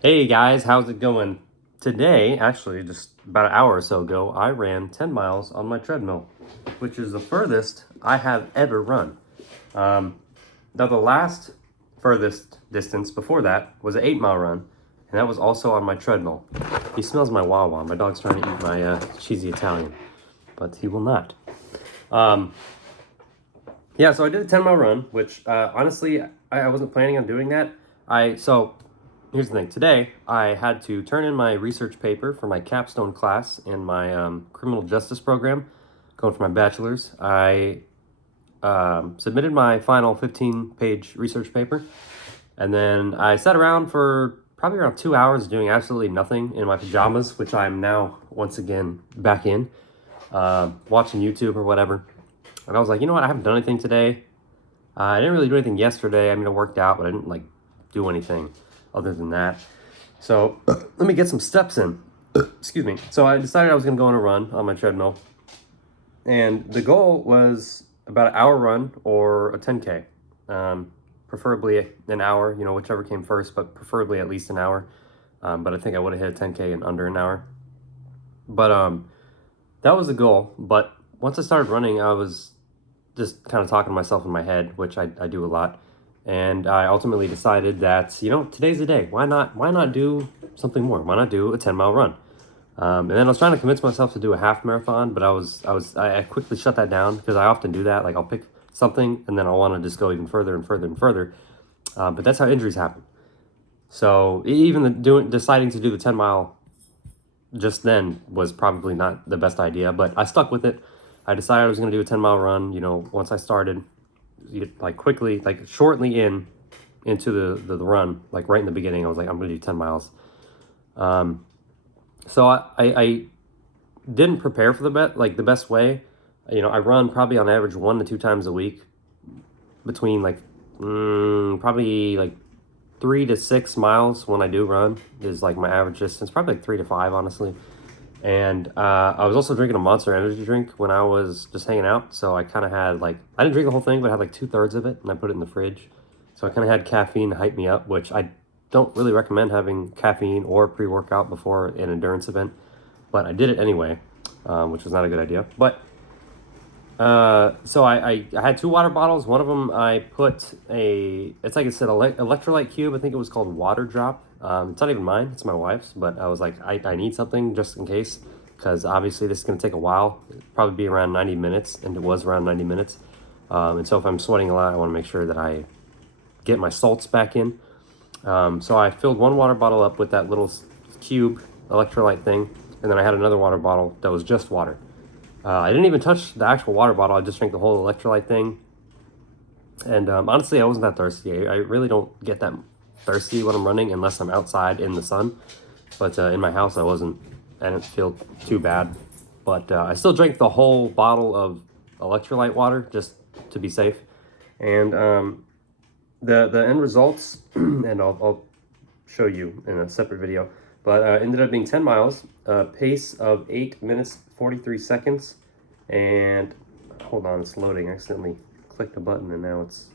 Hey guys, how's it going? Today, actually, just about an hour or so ago, I ran 10 miles on my treadmill, which is the furthest I have ever run. Um, Now, the last furthest distance before that was an 8 mile run, and that was also on my treadmill. He smells my Wawa. My dog's trying to eat my cheesy Italian, but he will not. Um, yeah, so I did a 10 mile run, which honestly, I wasn't planning on doing that. So here's the thing. Today, I had to turn in my research paper for my capstone class in my criminal justice program, going for my bachelor's. I submitted my final 15-page research paper, and then I sat around for probably around 2 hours doing absolutely nothing in my pajamas, which I'm now once again back in, watching YouTube or whatever. And I was like, you know what? I haven't done anything today. I didn't really do anything yesterday. I mean, I worked out, but I didn't like do anything other than that. So let me get some steps in. Excuse me. So I decided I was going to go on a run on my treadmill, and the goal was about an hour run or a 10K. Preferably an hour, whichever came first, but preferably at least an hour. But I think I would have hit a 10K in under an hour. But that was the goal. But once I started running, I was just kind of talking to myself in my head, which I do a lot. And I ultimately decided that, today's the day. Why not do something more? Why not do a 10 mile run? And then I was trying to convince myself to do a half marathon, but I quickly shut that down because I often do that. Like I'll pick something and then I want to just go even further and further and further. But that's how injuries happen. So even deciding to do the 10 mile just then was probably not the best idea, but I stuck with it. I decided I was going to do a 10 mile run. Once I started, like quickly, like shortly into the run, like right in the beginning, I was like, I'm going to do 10 miles. So I didn't prepare for the best way. I run probably on average 1 to 2 times a week, between probably like 3 to 6 miles when I do run is like my average distance. Probably like 3 to 5, honestly. And I was also drinking a Monster Energy drink when I was just hanging out. So I kind of had I didn't drink the whole thing, but I had like 2/3 of it, and I put it in the fridge. So I kind of had caffeine to hype me up, which I don't really recommend having caffeine or pre-workout before an endurance event. But I did it anyway, which was not a good idea. But so I had two water bottles. One of them I put it's like it said electrolyte cube. I think it was called Water Drop. It's not even mine, it's my wife's, but I was like, I need something just in case, because obviously this is going to take a while. It'll probably be around 90 minutes, and it was around 90 minutes. And so if I'm sweating a lot, I want to make sure that I get my salts back in. So I filled one water bottle up with that little cube electrolyte thing, and then I had another water bottle that was just water. I didn't even touch the actual water bottle. I just drank the whole electrolyte thing. And honestly, I wasn't that thirsty. I really don't get that thirsty when I'm running unless I'm outside in the sun. But in my house, I didn't feel too bad. But I still drank the whole bottle of electrolyte water just to be safe. And the end results, and I'll show you in a separate video, but ended up being 10 miles, pace of 8 minutes 43 seconds, and hold on, it's loading. I accidentally clicked the button, and now it's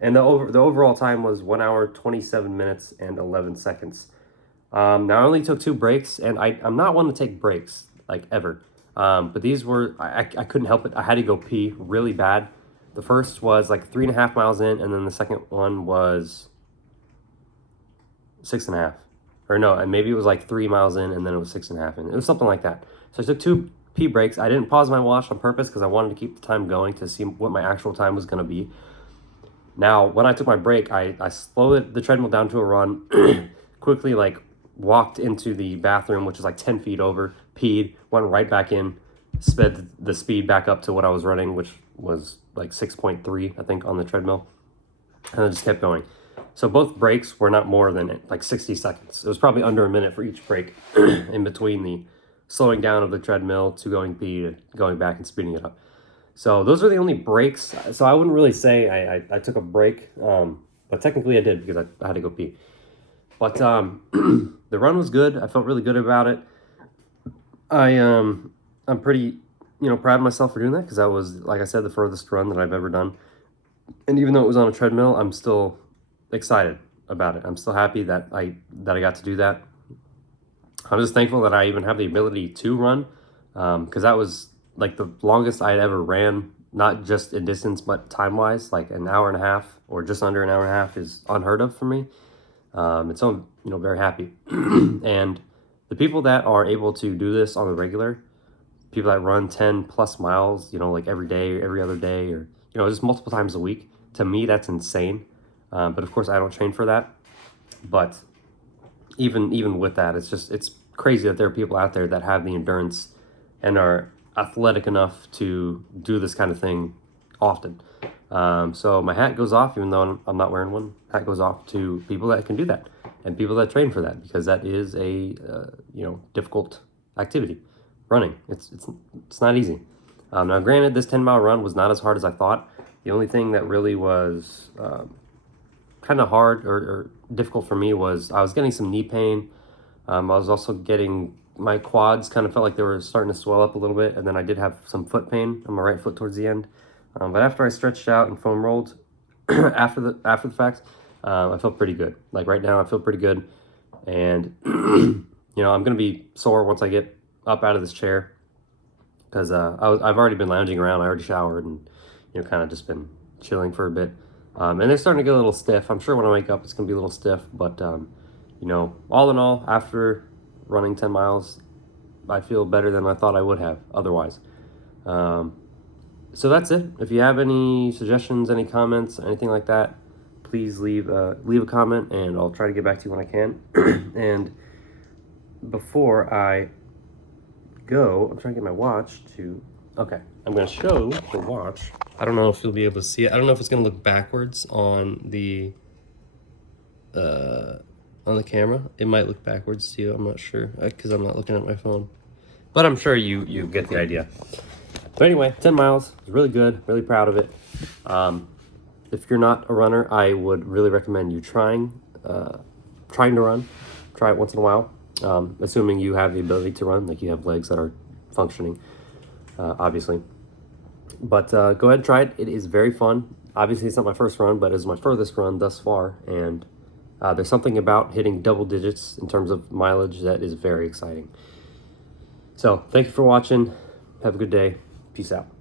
and the overall time was 1 hour 27 minutes and 11 seconds. Now I only took 2 breaks, and I'm not one to take breaks like ever, but these were I couldn't help it. I had to go pee really bad. The first was like 3.5 miles in, and then the second one was 6.5, or no, and maybe it was like 3 miles in, and then it was 6.5 in. It was something like that. So I took 2 pee breaks. I didn't pause my watch on purpose because I wanted to keep the time going to see what my actual time was going to be. Now, when I took my break, I slowed the treadmill down to a run, quickly walked into the bathroom, which is like 10 feet over, peed, went right back in, sped the speed back up to what I was running, which was like 6.3, I think, on the treadmill, and I just kept going. So both breaks were not more than like 60 seconds. It was probably under a minute for each break in between the slowing down of the treadmill to going pee to going back and speeding it up. So those are the only breaks. So I wouldn't really say I took a break, but technically I did because I had to go pee. But the run was good. I felt really good about it. I'm pretty proud of myself for doing that, because that was, like I said, the furthest run that I've ever done. And even though it was on a treadmill, I'm still excited. about it. I'm still happy that I got to do that. I'm just thankful that I even have the ability to run, because that was like the longest I'd ever ran, not just in distance, but time-wise. Like an hour and a half or just under an hour and a half is unheard of for me. And so I'm, very happy. And the people that are able to do this on the regular, people that run 10 plus miles, like every day, or every other day, or, just multiple times a week, to me, that's insane. But of course, I don't train for that. But even with that, it's crazy that there are people out there that have the endurance and are athletic enough to do this kind of thing often. So my hat goes off, even though I'm not wearing one. Hat goes off to people that can do that and people that train for that, because that is a difficult activity. Running, it's not easy. Now, granted, this 10-mile run was not as hard as I thought. The only thing that really was kind of hard or difficult for me was I was getting some knee pain. I was also getting, my quads kind of felt like they were starting to swell up a little bit, and then I did have some foot pain on my right foot towards the end. But after I stretched out and foam rolled after the fact, I felt pretty good. Like right now, I feel pretty good, and I'm gonna be sore once I get up out of this chair, because I've already been lounging around. I already showered and kind of just been chilling for a bit. And they're starting to get a little stiff. I'm sure when I wake up, it's going to be a little stiff. But, all in all, after running 10 miles, I feel better than I thought I would have otherwise. So that's it. If you have any suggestions, any comments, anything like that, please leave a comment, and I'll try to get back to you when I can. And before I go, I'm trying to get my watch to... Okay, I'm going to show the watch. I don't know if you'll be able to see it. I don't know if it's going to look backwards on the camera. It might look backwards to you. I'm not sure, because I'm not looking at my phone. But I'm sure you get the idea. But anyway, 10 miles. It was really good. Really proud of it. If you're not a runner, I would really recommend you trying to run. Try it once in a while. Assuming you have the ability to run, like you have legs that are functioning, obviously. But go ahead and try it. It is very fun. Obviously, it's not my first run, but it's my furthest run thus far. And there's something about hitting double digits in terms of mileage that is very exciting. So thank you for watching. Have a good day. Peace out.